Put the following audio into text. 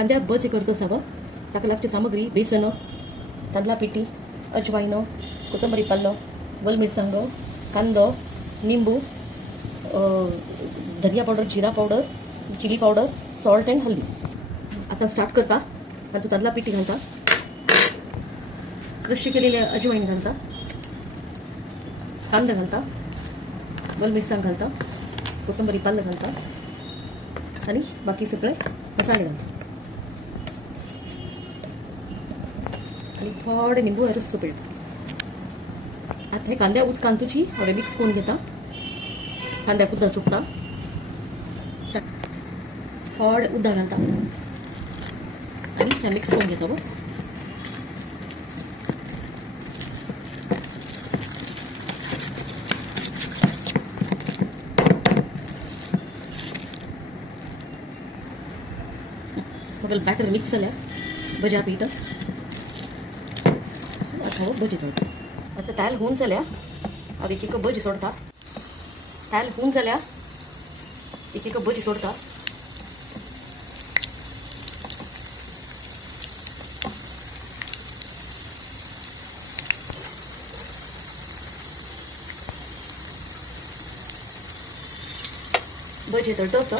कांद्याक भजी करता साव ताका लागची सामग्री बेसन तांदळा पिठी अजवाइन कोथंबरी पल्लो वल मिरसांग कांदो निंबू धनिया पावडर जिरा powder chilli powder salt and हल्दी. आता स्टार्ट करता. तातूंत तांदळा पिठी घालता क्रश केलेले अजवाइन घालता कांदा घालता वल मिरसांग घालता कोथंबरी पाल्ल घालता आणि बाकी सगळे मसाले घालता आणि थोडे निंबू रस पिळता. आता हे कांद्या उदकान तुझी हांवें मिक्स करून घेता. कांद्याक उदक सुट्टा थोडे उदक घालता आणि मिक्स करून घेता. बॅटर मिक्स जाल्या भज्या पीठ आता भजी तळटा. आता तायल होऊन जाल्या हांव एक भजी सोडता. तायल होऊन जाल्या एक भजी सोडता. भजी तळटा असं